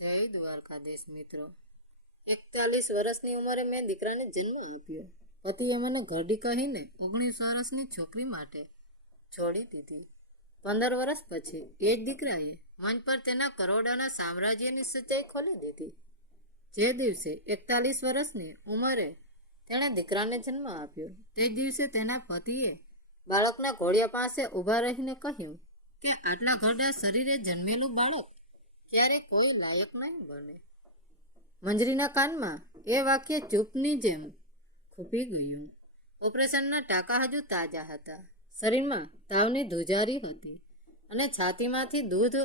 જય દ્વારકાધીશ મિત્રો। 41 વર્ષની ઉંમરે મેં દીકરાને જન્મ આપ્યો। પતિએ મને ઘરડી કહીને 19 વર્ષની છોકરી માટે છોડી દીધી। 15 વર્ષ પછી એ જ દીકરાએ મંચ પર તેના કરોડોના સામ્રાજ્યની સચ્ચાઈ ખોલી દીધી। જે દિવસે 41 વર્ષની ઉંમરે તેણે દીકરાને જન્મ આપ્યો તે દિવસે તેના પતિએ બાળકના ઘોડિયા પાસે ઊભા રહીને કહ્યું કે આટલા ઘરડા શરીરે જન્મેલું બાળક ક્યારેય કોઈ લાયક નહીં બને। મંજરીના કાનમાં એ વાક્ય ચૂપની જેમ ખૂપી ગયું। ઓપરેશનના ટાંકા હજુ તાજા હતા, શરીરમાં તાવની ધુજારી હતી અને છાતીમાંથી દૂધ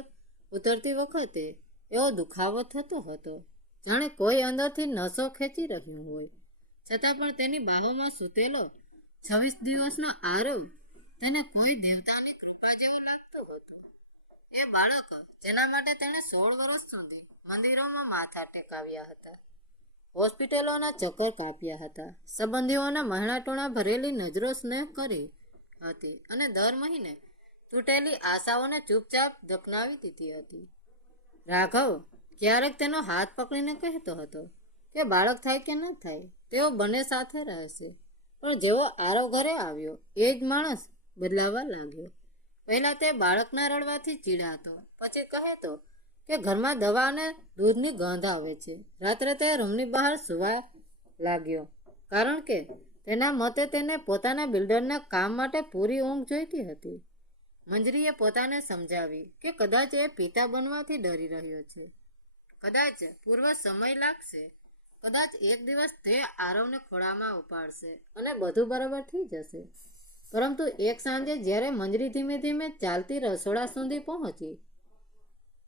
ઉતરતી વખતે એવો દુખાવો થતો હતો જાણે કોઈ અંદરથી નસો ખેંચી રહ્યું હોય। છતાં પણ તેની બાહોમાં સૂતેલો 26 દિવસનો આરવ તેને કોઈ દેવતાની કૃપા જેવો લાગતો હતો। એ બાળક જેના માટે તેણે 16 વર્ષ સુધી મંદિરોમાં માથા ટેકાવ્યા હતા, હોસ્પિટલોના ચક્કર કાપ્યા હતા, સંબંધીઓના મહેણાટોણા ભરેલી નજરો સ્નેહ કરી હતી અને દર મહિને તૂટેલી આશાઓને ચૂપચાપ દફનાવી દીધી હતી। રાઘવ ક્યારેક તેનો હાથ પકડીને કહેતો હતો કે બાળક થાય કે ન થાય તેઓ બંને સાથે રહેશે, પણ જેવો આરવ ઘરે આવ્યો એ જ માણસ બદલાવા લાગ્યો। પહેલાં તે બાળકના રડવાથી ચીડાતો, પછી કહેતો કે ઘરમાં દવા અને દૂધની ગંધ આવે છે। રાત્રે તે રૂમની બહાર સૂવા લાગ્યો કારણ કે તેના મતે તેને પોતાના બિલ્ડરના કામ માટે પૂરી ઊંઘ જોઈતી હતી। મંજરીએ પોતાને સમજાવી કે કદાચ એ પિતા બનવાથી ડરી રહ્યો છે, કદાચ પૂર્વ સમય લાગશે, કદાચ એક દિવસ તે આરવને ખોળામાં ઉપાડશે અને બધું બરાબર થઈ જશે। પરંતુ એક સાંજે જ્યારે મંજરી ધીમે ધીમે ચાલતી રસોડા સુધી પહોંચી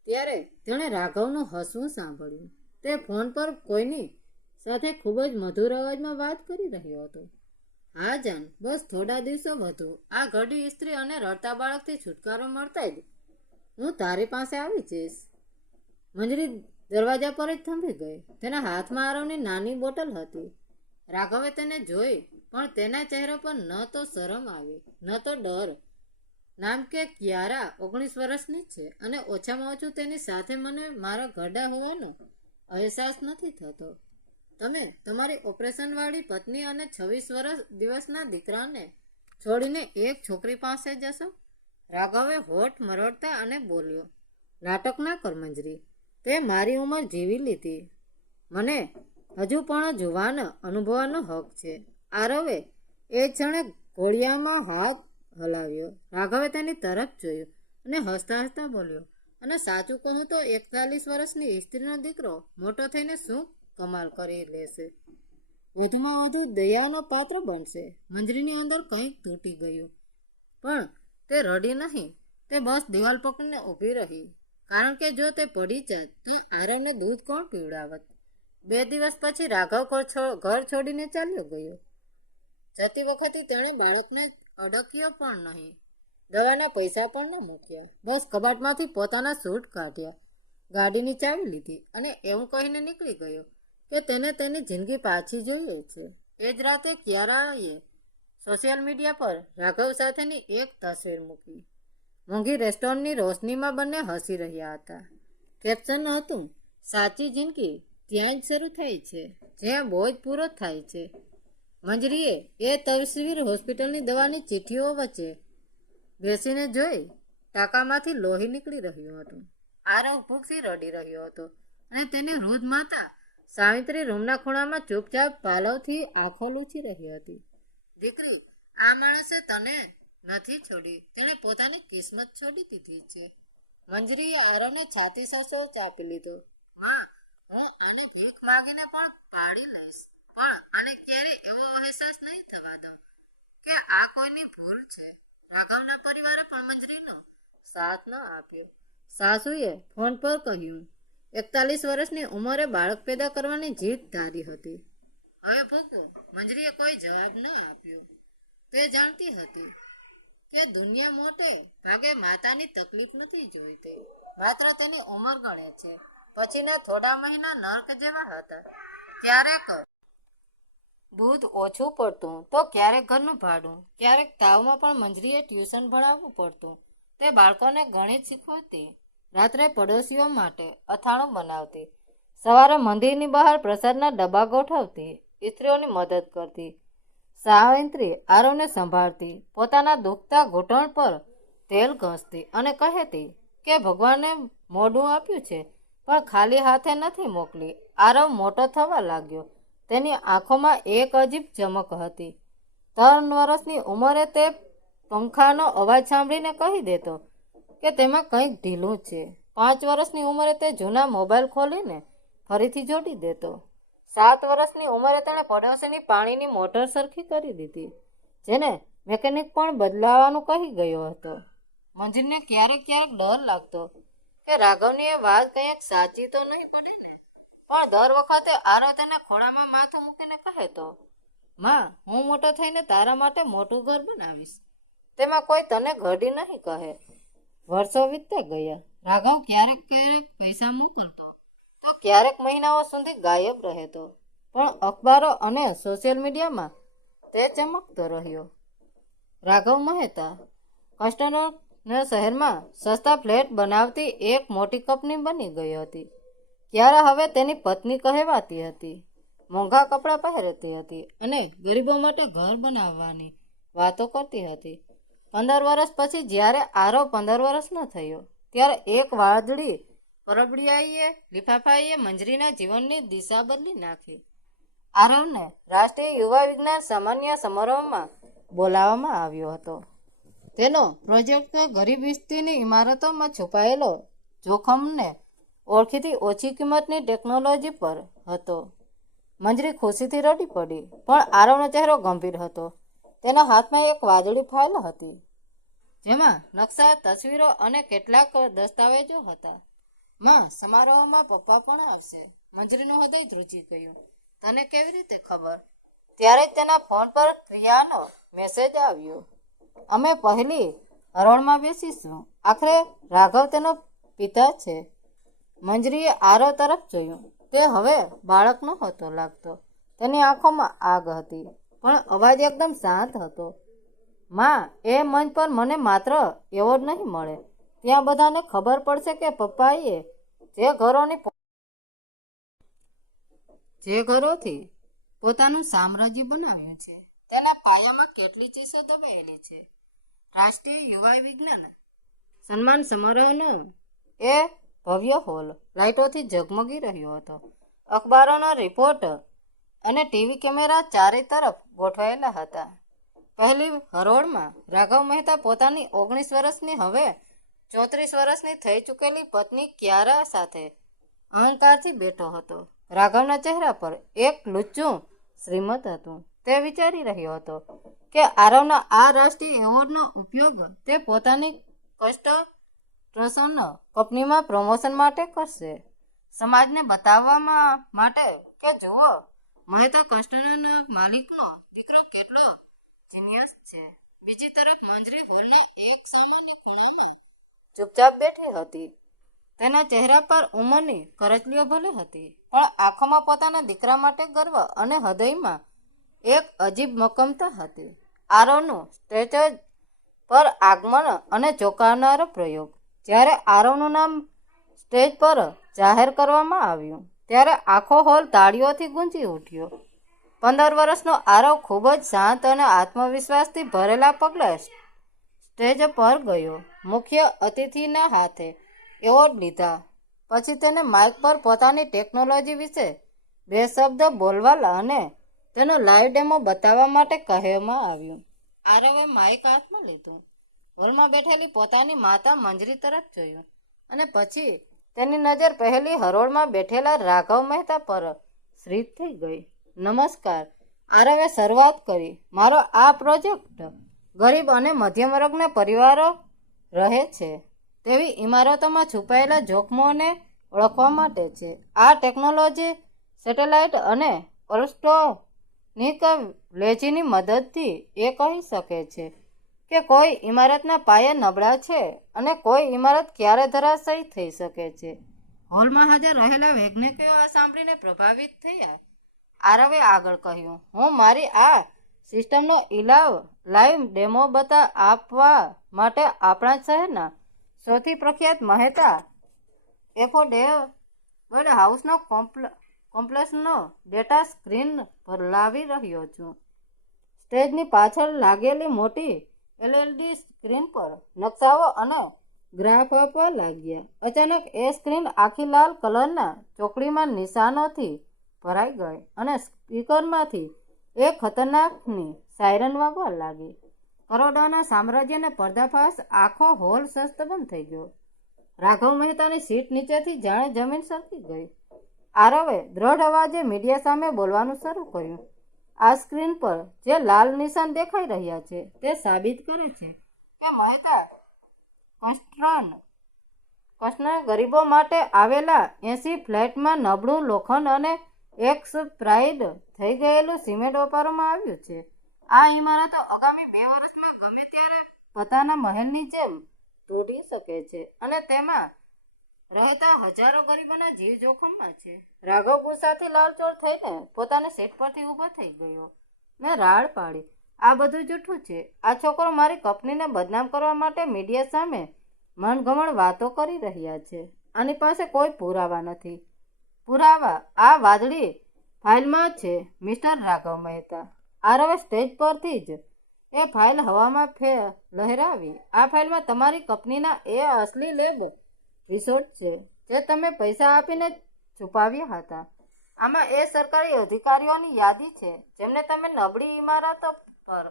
ત્યારે તેણે રાઘવનું હસવું સાંભળ્યું। તે ફોન પર કોઈની સાથે ખૂબ જ મધુર અવાજમાં વાત કરી રહ્યો હતો। હા જાન, બસ થોડા દિવસો વધુ આ ઘરડી સ્ત્રી અને રડતા બાળકથી છુટકારો મળતા જ હું તારી પાસે આવી જઈશ। મંજરી દરવાજા પર જ થંભી ગઈ। તેના હાથમાં આરવની નાની બોટલ હતી। રાઘવે તેને જોઈ પણ તેના ચહેરા પર ન તો શરમ આવી ન તો ડર। નામ કે કિયારા 19 વર્ષની છે અને ઓછામાં ઓછું તેની સાથે મને મારા ઘરડા હોવાનો અહેસાસ નથી થતો। તમે તમારી ઓપરેશનવાળી પત્ની અને 26 દિવસના દીકરાને છોડીને એક છોકરી પાસે જશો? રાઘવે હોઠ મરડતા અને બોલ્યો, નાટક ના કર મંજરી, તે મારી ઉંમર જીવી લીધી, મને હજુ પણ જુવાન અનુભવવાનો હક છે। આરવે એ ક્ષણે ઘોડિયામાં હાથ હલાવ્યો। રાઘવે તેની તરફ જોયું અને હસતા હસતા બોલ્યો, અને સાચું કહું તો 41 વર્ષની સ્ત્રીનો દીકરો મોટો થઈને શું કમાલ કરી લેશે, વધુમાં વધુ દયાનો પાત્ર બનશે। મંજરીની અંદર કંઈક તૂટી ગયું, પણ તે રડી નહીં, તે બસ દિવાલ પકડીને ઊભી રહી, કારણ કે જો તે પડી જાત તો આરવને દૂધ કોણ પીવડાવત। 2 દિવસ પછી રાઘવ ઘર છોડીને ચાલ્યો ગયો। જતી વખતે તેણે બાળકને અડક્યો પણ નહીં, દવાના પૈસા પણ ન મૂક્યા, બસ કબાટમાંથી પોતાના સૂટ કાઢ્યા, ગાડીની ચાવી લીધી અને એવું કહીને નીકળી ગયો કે તેને તેની જિંદગી પાછી જોઈએ છે। એ જ રાતે કિયારાએ સોશિયલ મીડિયા પર રાઘવ સાથેની એક તસવીર મૂકી। મોંઘી રેસ્ટોરન્ટની રોશનીમાં બંને હસી રહ્યા હતા। કેપ્શન હતું, સાચી જિંદગી ત્યાં જ શરૂ થાય છે જ્યાં બોજ પૂરો થાય છે। મંજરીએ એ તસવીર હોસ્પિટલની દવાની ચીઠીઓ વચ્ચે બેસીને જોઈ। ટાંકામાંથી લોહી નીકળી રહ્યું હતું, આરવ ભૂખથી રડી રહ્યો હતો અને તેની વૃદ્ધ માતા સાવિત્રી રૂમના ખૂણામાં ચૂપચાપ પાલવથી આંખો લૂછી રહી હતી। દીકરી, આ માણસે તને નથી છોડી, તેણે પોતાની કિસ્મત છોડી દીધી છે। મંજરીએ આરવને છાતી સરસો ચાપી લીધો। માં, હું આને ભીખ માગીને પણ પાડી લઈશ, પણ આને ક્યારેય એવો અહેસાસ નહીં થવા દઉં કે આ કોઈની ભૂલ છે। રાઘવના પરિવારે પણ મંજરીનો સાથ ન આપ્યો। સાસુએ ફોન પર કહ્યું, 41 વર્ષની ઉંમરે બાળક પેદા કરવાની જીદ ધારી હતી, હવે ભોગવું। મંજરીએ કોઈ જવાબ ન આપ્યો। તે જાણતી હતી કે દુનિયા મોટે ભાગે માતાની તકલીફ નથી જોઈતી, માત્ર તેની ઉંમર ગણે છે। પછીના થોડા મહિના નર્ક જેવા હતા। ક્યારેક દૂધ ઓછું પડતું તો ક્યારેક ઘરનું ભાડું, ક્યારેક તાવમાં પણ મંજરીએ ટ્યુશન ભણાવવું પડતું। તે બાળકોને ગણિત શીખવતી, રાત્રે પડોશીઓ માટે અથાણું બનાવતી, સવારે મંદિરની બહાર પ્રસાદના ડબ્બા ગોઠવતી, સ્ત્રીઓની મદદ કરતી. સાવિત્રી આરવને સંભાળતી, પોતાના દુખતા ઘૂંટણ પર તેલ ઘસતી અને કહેતી કે ભગવાને મોઢું આપ્યું છે પણ ખાલી હાથે નથી મોકલી. આરવ મોટો થવા લાગ્યો. તેની આંખોમાં એક અજીબ ચમક હતી. 3 વર્ષની ઉંમરે તે પંખાનો અવાજ સાંભળીને કહી દેતો કે તેમાં કંઈક ઢીલું છે. 5 વર્ષની ઉંમરે તે જૂના મોબાઈલ ખોલીને ફરીથી જોડી દેતો. 7 વર્ષની ઉંમરે તેણે પડોશીની પાણીની મોટર સરખી કરી દીધી, જેને મેકેનિક પણ બદલાવાનું કહી ગયો હતો. મંજરીને ક્યારેક ક્યારેક ડર લાગતો કે રાઘવની એ વાત કંઈક સાચી તો નહીં પડે ને, પણ દર વખતે આરવ તેના ખોળામાં માથું મૂકીને કહેતો, માં, હું મોટો થઈને તારા માટે મોટું ઘર બનાવીશ, તેમાં કોઈ તને ઘડી નહીં કહે. વર્ષો વીતતા ગયા. રાઘવ ક્યારેક ક્યારેક પૈસા મોકલતો તો ક્યારેક મહિનાઓ સુધી ગાયબ રહેતો, પણ અખબારો અને સોશિયલ મીડિયામાં તે ચમકતો રહ્યો. રાઘવ મહેતા કસ્ટનર શહેરમાં સસ્તા ફ્લેટ બનાવતી એક મોટી કંપની બની ગઈ હતી. ક્યારે હવે તેની પત્ની કહેવાતી હતી, મોંઘા કપડાં પહેરતી હતી અને ગરીબો માટે ઘર બનાવવાની વાતો કરતી હતી. 15 વર્ષ પછી જ્યારે આરવ 15 વર્ષનો થયો ત્યારે એક વાદળી પરબડિયાઈએ લિફાફાઈએ મંજરીના જીવનની દિશા બદલી નાખી. આરવને રાષ્ટ્રીય યુવા વિજ્ઞાન સામાન્ય સમારોહમાં બોલાવવામાં આવ્યો હતો. તેનો પ્રોજેક્ટ ગરીબ વસ્તીની ઇમારતોમાં છુપાયેલો જોખમને ઓળખીતી ઓછી કિંમતની ટેકનોલોજી પર હતો. મંજરી ખુશીથી રડી પડી, પણ આરવનો ચહેરો ગંભીર હતો. તેના હાથમાં એક વાદળી ફાઇલ હતી, જેમાં નકશા, તસવીરો અને કેટલાક દસ્તાવેજો હતા. માં, સમારોહમાં પપ્પા પણ આવશે. મંજરીનું હૃદય ધ્રુજી ગયું. તને કેવી રીતે ખબર? ત્યારે જ તેના ફોન પર પ્રિયાનો મેસેજ આવ્યો, અમે પહેલી હરોળમાં બેસીશું. આખરે રાઘવ તેનો પિતા છે. મંજરીએ આરવ તરફ જોયું. તે હવે બાળક નહોતો લાગતો. તેની આંખોમાં આગ હતી, પણ અવાજ એકદમ શાંત હતો. માં, એ મંચ પર મને માત્ર એવોર્ડ નહીં મળે, ત્યાં બધાને ખબર પડશે કે પપ્પાએ જે ઘરોથી પોતાનું સામ્રાજ્ય બનાવ્યું છે તેના પાયામાં કેટલી ચીસો દબાયેલી છે. રાષ્ટ્રીય યુવા વિજ્ઞાન સન્માન સમારોહનો એ ભવ્ય હોલ લાઇટોથી ઝગમગી રહ્યો હતો. અખબારોના રિપોર્ટ અને ટીવી કેમેરા ચારે તરફ ગોઠવાયેલા હતા. પહેલી હરોળમાં રાઘવ મહેતા પોતાની 19 વર્ષની હવે 34 વર્ષની થઈ ચૂકેલી પત્ની ક્યારા સાથે અહંકારથી બેઠો હતો. રાઘવના ચહેરા પર એક લુચ્ચું શ્રીમત હતું. તે વિચારી રહ્યો હતો કે આરવના આ રાષ્ટ્રીય એવોર્ડનો ઉપયોગ તે પોતાની કન્સ્ટ્રક્શન કંપનીમાં પ્રમોશન માટે કરશે, સમાજને બતાવવા માટે કે જુઓ, મહેતા કન્સ્ટ્રક્શનના માલિકનો દીકરો કેટલો જીનિયસ છે. બીજી તરફ મંજરી હોલના એક સામાન્ય ખૂણામાં ચૂપચાપ બેઠી હતી. તેના ચહેરા પર ઉંમરની કરચલીઓ ભલે હતી, પણ આંખોમાં પોતાના દીકરા માટે ગર્વ અને હૃદયમાં એક અજીબ મક્કમતા હતી. આરવનું સ્ટેજ પર આગમન અને ચોંકાવનારો પ્રયોગ. જ્યારે આરવનું નામ સ્ટેજ પર જાહેર કરવામાં આવ્યું ત્યારે આખો હોલ તાળીઓથી ગુંજી ઉઠ્યો. 15 વર્ષનો આરવ ખૂબ જ શાંત અને આત્મવિશ્વાસથી ભરેલા પગલે સ્ટેજ પર ગયો. મુખ્ય અતિથિના હાથે એવોર્ડ લીધા પછી તેને માઇક પર પોતાની ટેકનોલોજી વિશે 2 શબ્દ બોલવા અને તેનો લાઈવ ડેમો બતાવવા માટે કહેવામાં આવ્યું. આરવે માઇક હાથમાં લીધું, હોલમાં બેઠેલી પોતાની માતા મંજરી તરફ જોયું અને પછી તેની નજર પહેલી હરોળમાં બેઠેલા રાઘવ મહેતા પર સ્થિર થઈ ગઈ. નમસ્કાર, આરવે શરૂઆત કરી. મારો આ પ્રોજેક્ટ ગરીબ અને મધ્યમ વર્ગના પરિવારો રહે છે તેવી ઇમારતોમાં છુપાયેલા જોખમોને ઓળખવા માટે છે. આ ટેકનોલોજી સેટેલાઇટ અને ઇલેક્ટ્રોનિક લેજીની મદદથી એ કહી શકે છે કે કોઈ ઇમારતના પાયા નબળા છે અને કોઈ ઇમારત ક્યારે ધરાશાયી થઈ શકે છે. હોલમાં હાજર રહેલા વૈજ્ઞાનિકો આ સાંભળીને પ્રભાવિત થયા. આરવે આગળ કહ્યું, હું મારી આ સિસ્ટમનો લાઈવ ડેમો આપવા માટે આપણા શહેરના સૌથી પ્રખ્યાત મહેતા એફોર્ડેબલ હાઉસનો કોમ્પ્લેક્સનો ડેટા સ્ક્રીન પર લાવી રહ્યો છું. સ્ટેજની પાછળ લાગેલી મોટી એલઈડી સ્ક્રીન પર નકશાઓ અને ગ્રાફ આપવા લાગ્યા. અચાનક એ સ્ક્રીન આખી લાલ કલરના ચોકડીમાં નિશાનોથી ભરાઈ ગઈ અને સ્પીકરમાંથી એક ખતરનાકની સાયરન વાગવા લાગી. કરોડોના સામ્રાજ્યને પર્દાફાશ. આખો હોલ સસ્તબંધ થઈ ગયો. રાઘવ મહેતાની સીટ નીચેથી જાણે જમીન સરકી ગઈ. આરવે દ્રઢ અવાજે મીડિયા સામે બોલવાનું શરૂ કર્યું. આ સ્ક્રીન પર જે લાલ નિશાન દેખાઈ રહ્યા છે તે સાબિત કરે છે કે મહેતા કસ્ટના ગરીબો માટે આવેલા 80 ફ્લેટમાં નબળું લોખંડ અને એક્સપાયર્ડ થઈ ગયેલું સિમેન્ટ વાપરવામાં આવ્યું છે. આ ઇમારતો આગામી 2 વર્ષમાં ગમે ત્યારે પોતાના મહેલની જેમ તૂટી શકે છે અને તેમાં રહેતા હજારો ગરીબોના જીવ જોખમમાં છે. રાઘવ ગુસ્સાથી લાલચોળ થઈને પોતાની સીટ પરથી ઊભો થઈ ગયો. મેં રાડ પાડી, આ બધું જૂઠું છે. આ છોકરો મારી કંપનીને બદનામ કરવા માટે મીડિયા સામે મનગમણ વાતો કરી રહ્યા છે. આની પાસે કોઈ પુરાવા નથી. પુરાવા આ વાદળી ફાઇલમાં છે, મિસ્ટર રાઘવ મહેતા. આરવે સ્ટેજ પરથી જ એ ફાઇલ હવામાં લહેરાવી. આ ફાઇલમાં તમારી કંપનીના એ અસલી લેબ રિસોર્ટ છે જે તમે પૈસા આપીને છુપાવ્યા હતા. આમાં એ સરકારી અધિકારીઓની યાદી છે જેમને તમે નબળી ઇમારતો પર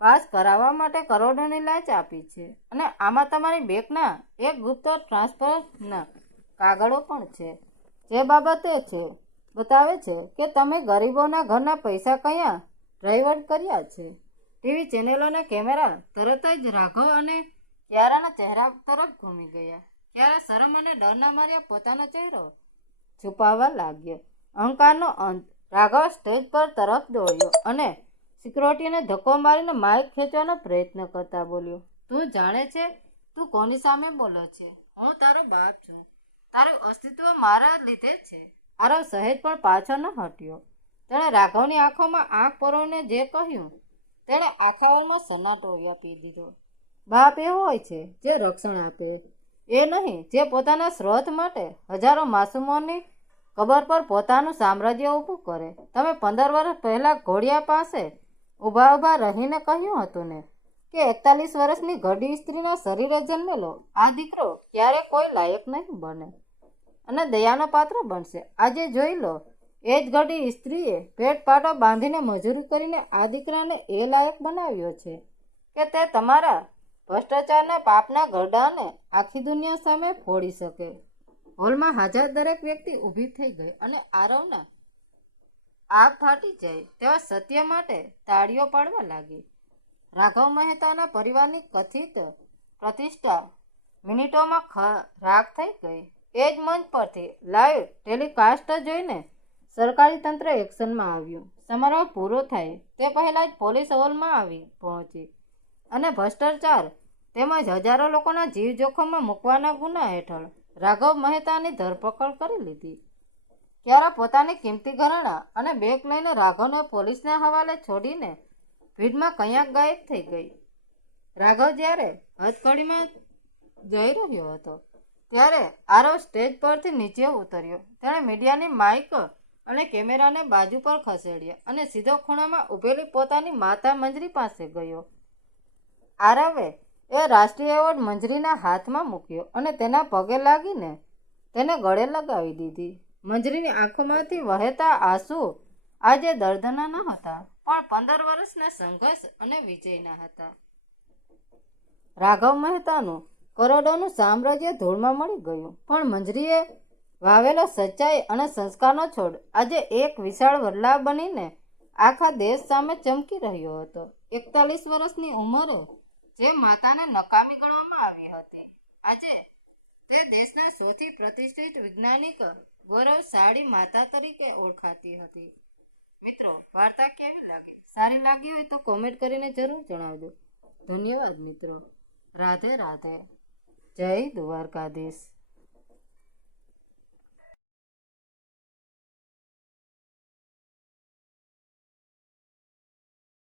પાસ કરાવવા માટે કરોડોની લાંચ આપી છે. અને આમાં તમારી બેંકના એક ગુપ્ત ટ્રાન્સફરના કાગળો પણ છે જે બાબતે છે બતાવે છે કે તમે ગરીબોના ઘરના પૈસા કયા ડાયવર્ટ કર્યા છે. ટીવી ચેનલોના કેમેરા તરત જ રાઘવ અને ક્યારાના ચહેરા તરફ ઘૂમી ગયા. ક્યારે શરમ અને ડરના માર્યા પોતાનો ચહેરો છુપાવવા લાગ્યો. અહંકારનો અંત. રાઘવ સ્ટેજ પર તરફ દોડ્યો અને સિક્યુરિટીને ધક્કો મારીને માઇક ખેંચવાનો પ્રયત્ન કરતા બોલ્યો, તું જાણે છે તું કોની સામે બોલો છે? હું તારો બાપ છું. તારું અસ્તિત્વ મારા લીધે છે. આરવ સહેજ પણ પાછો ન હટ્યો. તેણે રાઘવની આંખોમાં આંખ પરોવીને જે કહ્યું તેણે આખા હોલમાં સન્નાટો વ્યાપી દીધો. બાપ એવો હોય છે જે રક્ષણ આપે, એ નહીં જે પોતાના સ્વાર્થ માટે હજારો માસૂમોની કબર પર પોતાનું સામ્રાજ્ય ઊભું કરે. તમે 15 વર્ષ પહેલા ઘોડિયા પાસે ઊભા રહીને કહ્યું હતું ને કે 41 વર્ષની ઘરડી સ્ત્રીના શરીરે જન્મેલો આ દીકરો ક્યારે કોઈ લાયક નહીં બને અને દયાનો પાત્ર બનશે. આજે જોઈ લો, એ જ ઘરડી સ્ત્રીએ પેટ પાટો બાંધીને મજૂરી કરીને આ દીકરાને એ લાયક બનાવ્યો છે કે તે તમારા ભ્રષ્ટાચારના પાપના ગરડાને આખી દુનિયા સામે ફોડી શકે. હોલમાં હાજર દરેક વ્યક્તિ ઊભી થઈ ગઈ અને આરવના આગ ફાટી જાય તેવા સત્ય માટે તાળીઓ પાડવા લાગી. રાઘવ મહેતાના પરિવારની કથિત પ્રતિષ્ઠા મિનિટોમાં રાખ થઈ ગઈ. એ જ મંચ પરથી લાઈવ ટેલિકાસ્ટ જોઈને સરકારી તંત્ર એક્શનમાં આવ્યું. સમારોહ પૂરો થાય તે પહેલાં જ પોલીસ હોલમાં આવી પહોંચી અને ભ્રષ્ટાચાર તેમજ હજારો લોકોના જીવ જોખમમાં મૂકવાના ગુના હેઠળ રાઘવ મહેતાની ધરપકડ કરી લીધી. ક્યારા પોતાની કિંમતી ઘરેણાં અને બેગ લઈને રાઘવને પોલીસના હવાલે છોડીને ભીડમાં ક્યાંક ગાયબ થઈ ગઈ. રાઘવ જ્યારે હથકડીમાં જઈ રહ્યો હતો ત્યારે આરવ સ્ટેજ પરથી નીચે ઉતર્યો. તેણે મીડિયાની માઇક અને કેમેરાને બાજુ પર ખસેડ્યા અને સીધો ખૂણામાં ઊભેલી પોતાની માતા મંજરી પાસે ગયો. આરવે એ રાષ્ટ્રીય એવોર્ડ મંજરીના હાથમાં મૂક્યો અને તેના પગે લાગીને તેને ગળે લગાવી દીધી. મંજરીની આંખોમાંથી વહેતા આંસુ આજે દર્દના ન હતા પણ 15 વર્ષના સંઘર્ષ અને વિજયના હતા. રાઘવ મહેતાનું કરોડોનું સામ્રાજ્ય ધૂળમાં મળી ગયું પણ મંજરીએ વાવેલો સચ્ચાઈ અને સંસ્કારનો છોડ આજે એક વિશાળ વડલા બનીને આખા દેશ સામે ચમકી રહ્યો હતો. 41 વર્ષની ઉંમરે જે માતાને નકામી ગણવામાં આવી હતી આજે તે દેશના સૌથી પ્રતિષ્ઠિત વૈજ્ઞાનિક ગૌરવશાળી માતા તરીકે ઓળખાતી હતી. મિત્રો, વાર્તા કેવી લાગી? સારી લાગી હોય તો કોમેન્ટ કરીને જરૂર જણાવજો. ધન્યવાદ મિત્રો. રાધે રાધે. જય દ્વારકાધીશ.